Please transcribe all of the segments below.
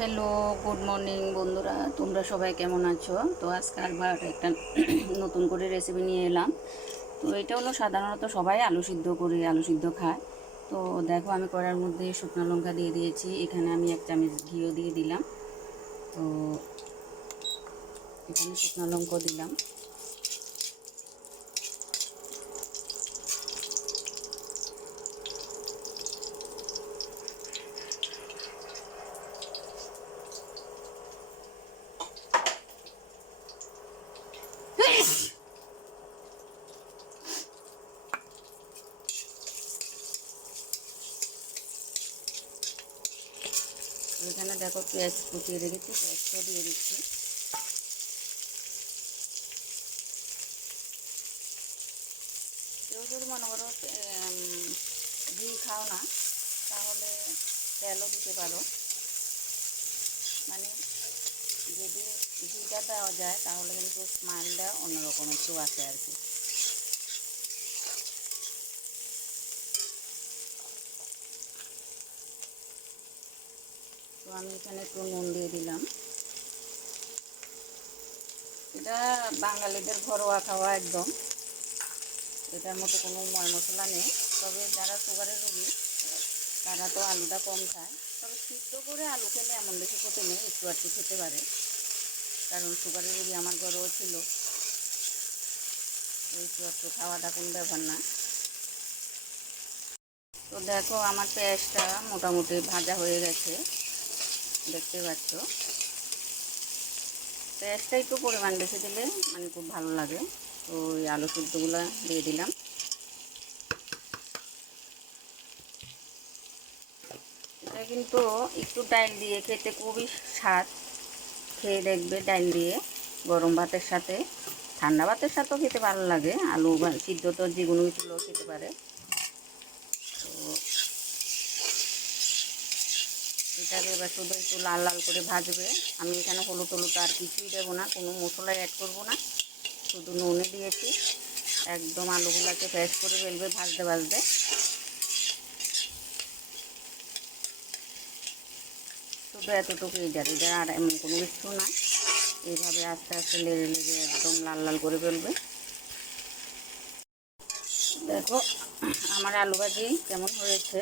Hello, good morning বন্ধুরা, তোমরা সবাই কেমন আছো? তো আজকে আবার একটা নতুন করে রেসিপি নিয়ে এলাম। তো এটা হলো সাধারণত সবাই আলু সিদ্ধ করে আলু সিদ্ধ খায়। তো দেখো, আমি কড়ার মধ্যে শুকনো লঙ্কা দিয়ে দিয়েছি, এখানে আমি 1 চামচ ঘিও দিয়ে দিলাম। তো এখানে শুকনো লঙ্কা দিলাম। এখানে দেখো, পেঁয়াজ কুচিয়ে রেখেছি, পেঁয়াজটাও দিয়ে দিচ্ছি। কেউ যদি মনে করো ঘি খাও না, তাহলে তেলও দিতে পারো। মানে যদি ঘিটা দেওয়া যায় তাহলে কিন্তু স্মেলটা অন্যরকম একটু আসে আর কি। তো আমি এখানে একটু নুন দিয়ে দিলাম। এটা বাঙালিদের ঘরোয়া খাওয়া একদম, এটার মধ্যে কোনো ময় মশলা নেই। তবে যারা সুগারের রোগী তারা তো আলুটা কম খায়। তবে সিদ্ধ করে আলু খেলে এমন বেশি ক্ষতি নেই, একটু একটু খেতে পারে, কারণ সুগারের রোগী আমার ঘরেও ছিল। একটু একটু খাওয়াটা কোনো ব্যাপার না। তো দেখো, আমার পেঁয়াজটা মোটামুটি ভাজা হয়ে গেছে, দেখতে পাচ্ছ। পেঁয়াজটা একটু পরিমাণ বেশি দিলে মানে খুব ভালো লাগে। তো ওই আলু সিদ্ধগুলো দিয়ে দিলাম। এটা কিন্তু একটু ডাল দিয়ে খেতে খুবই স্বাদ। খেয়ে দেখবে, ডাল দিয়ে গরম ভাতের সাথে, ঠান্ডা ভাতের সাথেও খেতে ভালো লাগে। আলু সিদ্ধ তো যে কোনো কিছুগুলো খেতে পারে। তো এটাকে এবার শুধু একটু লাল লাল করে ভাজবে। আমি এখানে হলুদ টলুদ আর কিছুই দেবো না, কোনো মশলাই অ্যাড করবো না, শুধু নুনে দিয়েছি। একদম আলুগুলোকে ফ্রেশ করে ফেলবে ভাজতে ভাজতে। শুধু এতটুকুই যাবে, এটা আর এমন কোনো কিছু না। এইভাবে আস্তে আস্তে লেড়ে লেড়ে একদম লাল লাল করে ফেলবে। দেখো, আমার আলু ভাজি কেমন হয়েছে।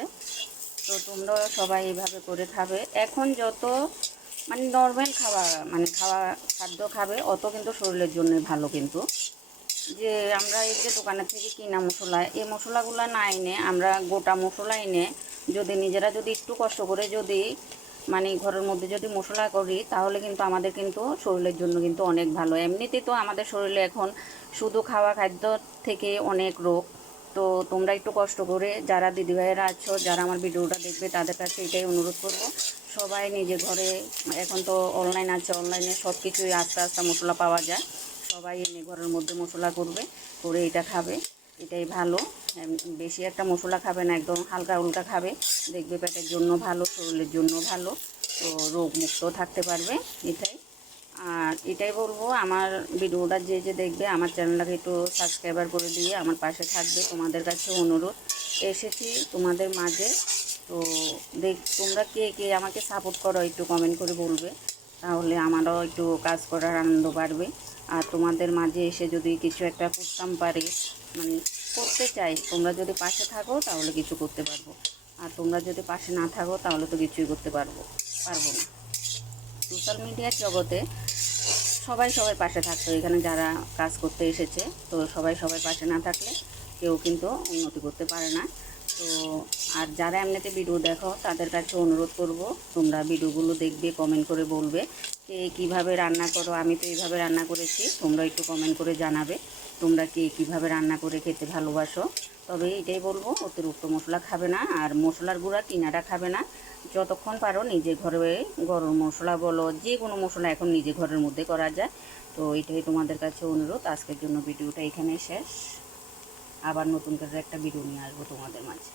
তো তোমরা সবাই এইভাবে করে খাবে। এখন যত মানে নর্মাল খাদ্য খাবে, অত কিন্তু শরীরের জন্য ভালো। কিন্তু যে আমরা এই যে দোকানের থেকে কিনা মশলা, এই মশলাগুলো না এনে আমরা গোটা মশলা এনে যদি নিজেরা যদি একটু কষ্ট করে যদি মানে ঘরের মধ্যে যদি মশলা করি, তাহলে কিন্তু আমাদের কিন্তু শরীরের জন্য কিন্তু অনেক ভালো। এমনিতেই তো আমাদের শরীরে এখন শুধু খাওয়া খাদ্য থেকে অনেক রোগ। তো তোমরা একটু কষ্ট করে, যারা দিদিভাইয়েরা আছো, যারা আমার ভিডিওটা দেখবে, তাদের কাছে এটাই অনুরোধ করব, সবাই নিজে ঘরে, এখন তো অনলাইন আছে, অনলাইনে সব কিছুই আস্তে আস্তে মশলা পাওয়া যায়। সবাই এনে ঘরের মধ্যে মশলা করবে, করে এটা খাবে, এটাই ভালো। বেশি একটা মশলা খাবে না, একদম হালকা উল্কা খাবে, দেখবে পেটের জন্য ভালো, শরীরের জন্য ভালো। তো রোগ মুক্ত থাকতে পারবে, এটাই। আর এটাই বলবো, আমার ভিডিওটা যে যে দেখবে, আমার চ্যানেলটাকে একটু সাবস্ক্রাইবার করে দিয়ে আমার পাশে থাকবে। তোমাদের কাছে অনুরোধ, এসেছি তোমাদের মাঝে। তো তোমরা কে কে আমাকে সাপোর্ট করো একটু কমেন্ট করে বলবে, তাহলে আমারও একটু কাজ করার আনন্দ বাড়বে। আর তোমাদের মাঝে এসে যদি কিছু একটা করতাম পারি, মানে করতে চাই, তোমরা যদি পাশে থাকো তাহলে কিছু করতে পারবো। আর তোমরা যদি পাশে না থাকো তাহলে তো কিছুই করতে পারবো না। সোশ্যাল মিডিয়ার জগতে সবাই সবার পাশে থাকতো, এখানে যারা কাজ করতে এসেছে, তো সবাই সবার পাশে না থাকলে কেউ কিন্তু উন্নতি করতে পারে না। তো আর যারা এমনিতে ভিডিও দেখো, তাদের কাছে অনুরোধ করব, তোমরা ভিডিওগুলো দেখবে, কমেন্ট করে বলবে কে কীভাবে রান্না করো। আমি তো এইভাবে রান্না করেছি, তোমরা একটু কমেন্ট করে জানাবে তোমরা কে কীভাবে রান্না করে খেতে ভালোবাসো। তবে এটাই বলবো, অতিরিক্ত মশলা খাবে না, আর মশলার গুঁড়া কিনাটা খাবে না। যতক্ষণ পারো নিজে ঘরে গরম মশলা বলো, যে কোনো মশলা এখন নিজে ঘরের মধ্যে করা যায়। তো এটাই তোমাদের কাছে অনুরোধ। আজকের জন্য ভিডিওটা এখানে শেষ। আবার নতুন করে একটা ভিডিও নিয়ে আসবো তোমাদের মাঝে।